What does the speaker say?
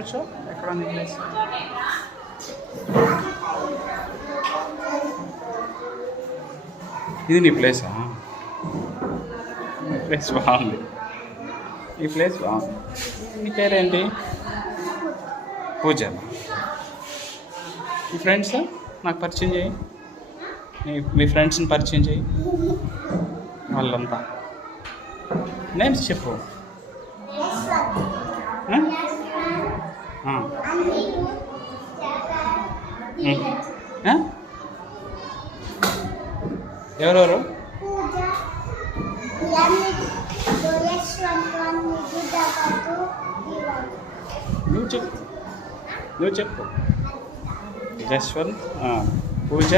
కూర్చో. ఎక్కడ నీ ప్లేస్? ఇది నీ ప్లేసా? ఈ ప్లేస్ బాగుంది. ఈ ప్లేస్ బాగుంది. నీ పేరేంటి? పూజ. మీ ఫ్రెండ్స్ నాకు పరిచయం చేయి. మీ ఫ్రెండ్స్ని పరిచయం చేయి. వాళ్ళంతా నేమ్స్ చెప్పు. ఎవరెవరు? నువ్వు చెప్పు. నువ్వు చెప్పు. జస్వంత్, పూజ,